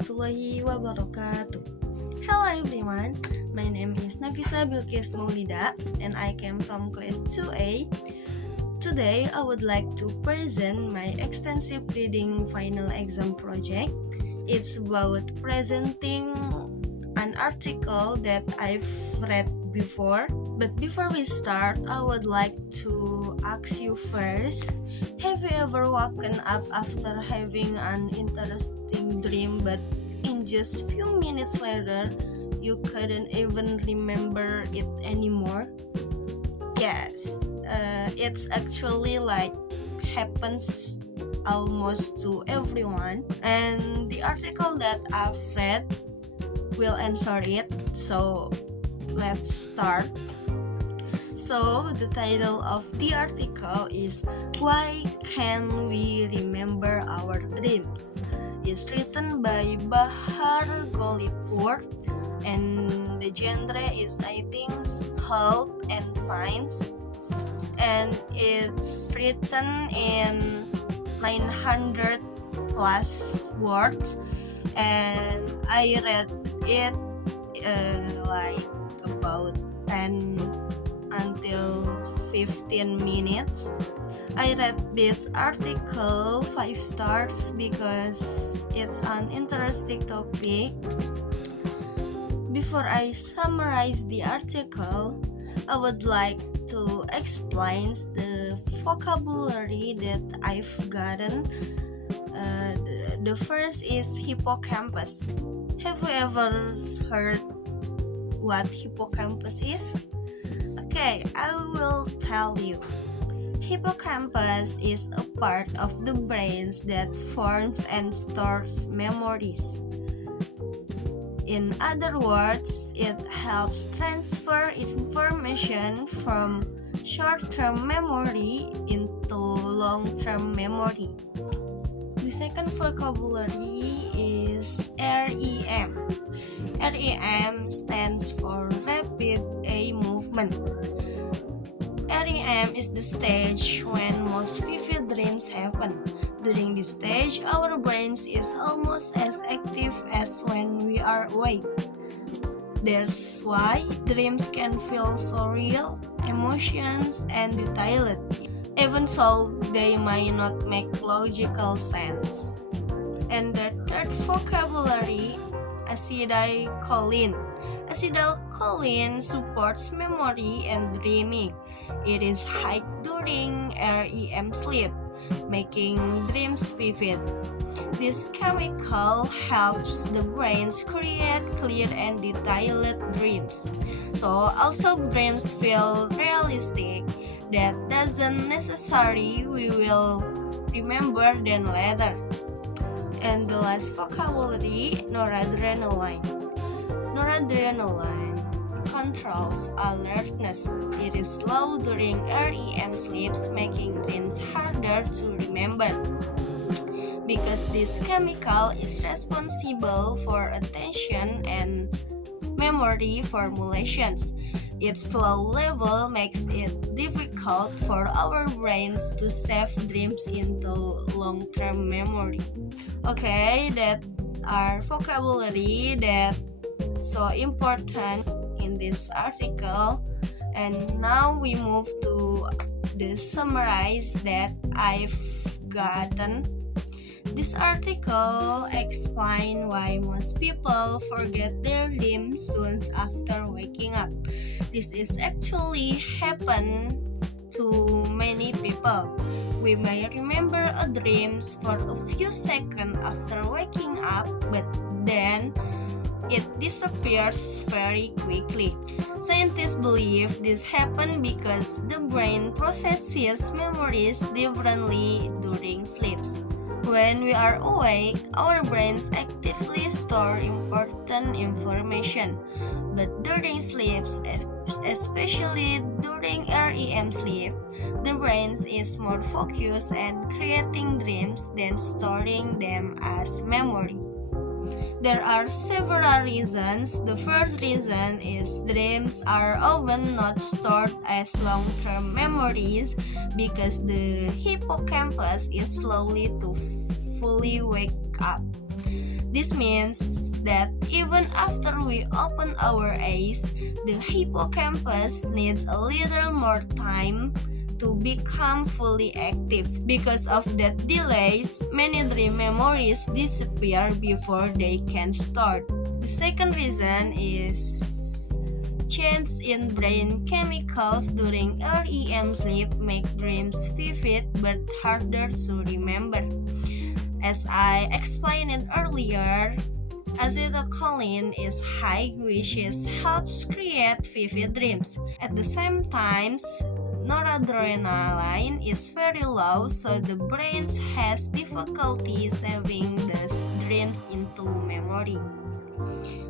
warahmatullahi wabarakatuh. Hello everyone, my name is Nafisa Bilqis Maulida and I came from class 2A. Today I would like to present my extensive reading final exam project. It's about presenting an article that I've read before. But before we start, I would like to ask you first, have you ever woken up after having an interesting dream but in just few minutes later you couldn't even remember it anymore? Yes, it's actually like happens almost to everyone, and the article that I've read will answer it. So let's start. So the title of the article is Why Can We Remember Our Dreams? It's written by Bahar Golipur and the genre is I think health and science, and it's written in 900 plus words, and I read it like about 10 until 15 minutes. I read this article 5 stars because it's an interesting topic. Before I summarize the article, I would like to explain the vocabulary that I've gotten. The first is hippocampus. Have you ever heard what hippocampus is? Okay, I will tell you. Hippocampus is a part of the brain that forms and stores memories. In other words, it helps transfer information from short-term memory into long-term memory. The second vocabulary is REM. REM stands for Rapid Eye Movement. REM is the stage when most vivid dreams happen. During this stage, our brains is almost as active as when we are awake. That's why dreams can feel so real, emotions, and detailed, even though they might not make logical sense. And the third vocabulary, acetylcholine. Acetylcholine supports memory and dreaming. It is high during REM sleep, making dreams vivid. This chemical helps the brains create clear and detailed dreams. So also dreams feel realistic. That doesn't necessarily we will remember them later. And the last vocabulary, noradrenaline. Noradrenaline controls alertness. It is slow during REM sleeps, making dreams harder to remember. Because this chemical is responsible for attention and memory formulations. Its low level makes it difficult for our brains to save dreams into long-term memory. Okay, that are vocabulary that so important in this article. And now we move to the summarize that I've gotten. This article explains why most people forget their dreams soon after waking up. This is actually happen to many people. We may remember a dreams for a few seconds after waking up, but then it disappears very quickly. Scientists believe this happens because the brain processes memories differently during sleeps. When we are awake, our brains actively store important information. But during sleeps, especially during REM sleep, the brain is more focused on creating dreams than storing them as memory. There are several reasons. The first reason is dreams are often not stored as long-term memories because the hippocampus is slowly to fully wake up. This means that even after we open our eyes, the hippocampus needs a little more time to become fully active. Because of that delays, many dream memories disappear before they can start. The second reason is change in brain chemicals during REM sleep make dreams vivid but harder to remember. As I explained it earlier, acetylcholine is high, which helps create vivid dreams. At the same time, noradrenaline is very low, so the brain has difficulty saving those dreams into memory.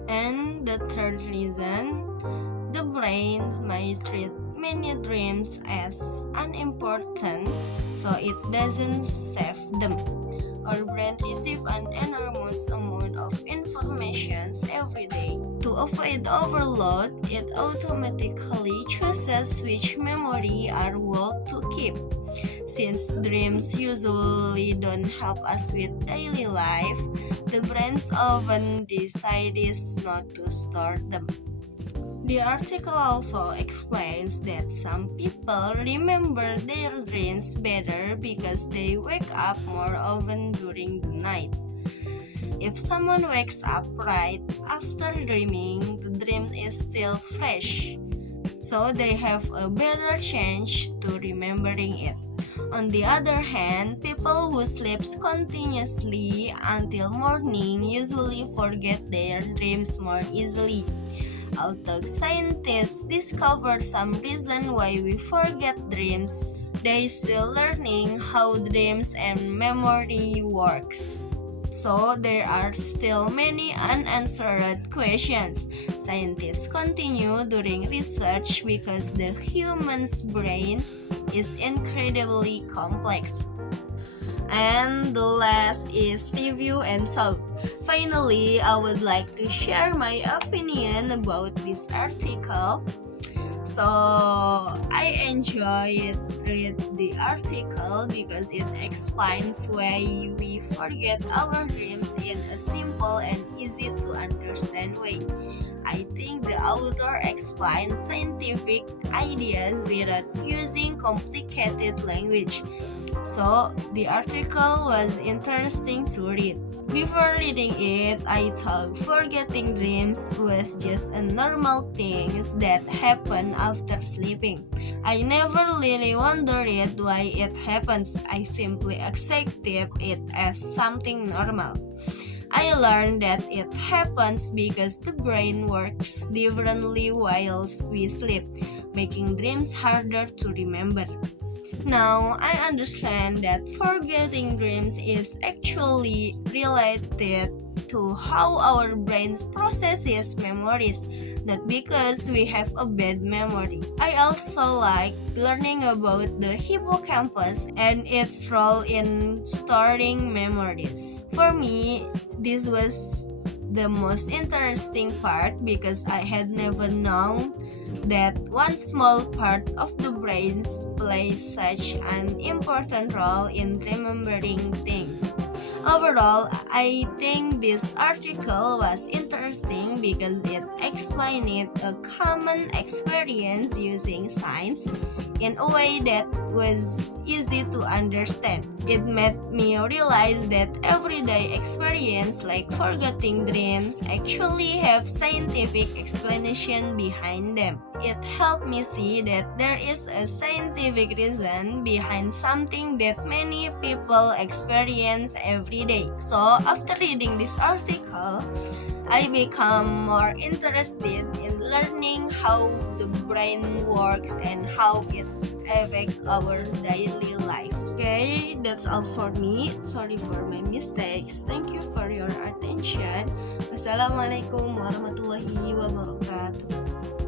And the third reason, the brain may treat many dreams as unimportant, so it doesn't save them. Our brain receives an enormous amount of information every day. To avoid overload, it automatically chooses which memory are worth to keep. Since dreams usually don't help us with daily life, the brain often decides not to store them. The article also explains that some people remember their dreams better because they wake up more often during the night. If someone wakes up right after dreaming, the dream is still fresh, so they have a better chance to remembering it. On the other hand, people who sleep continuously until morning usually forget their dreams more easily. Although scientists discovered some reason why we forget dreams, they still learning how dreams and memory works. So there are still many unanswered questions. Scientists continue doing research because the human's brain is incredibly complex. And the last is review and solve. Finally, I would like to share my opinion about this article. So I enjoyed read the article because it explains why we forget our dreams in a simple and easy to understand way. I think the author explains scientific ideas without using complicated language. So the article was interesting to read. Before reading it, I thought forgetting dreams was just a normal thing that happen after sleeping. I never really wondered why it happens. I simply accepted it as something normal. I learned that it happens because the brain works differently whilst we sleep, making dreams harder to remember. Now, I understand that forgetting dreams is actually related to how our brains processes memories, not because we have a bad memory. I also like learning about the hippocampus and its role in storing memories. For me, this was the most interesting part because I had never known that one small part of the brain plays such an important role in remembering things. Overall, I think this article was interesting because it explained a common experience using science in a way that was easy to understand. It made me realize that everyday experience like forgetting dreams actually have scientific explanation behind them. It helped me see that there is a scientific reason behind something that many people experience every day. So after reading this article, I become more interested in learning how the brain works and how it affects our daily life. Okay, that's all for me. Sorry for my mistakes. Thank you for your attention. Wassalamualaikum warahmatullahi wabarakatuh.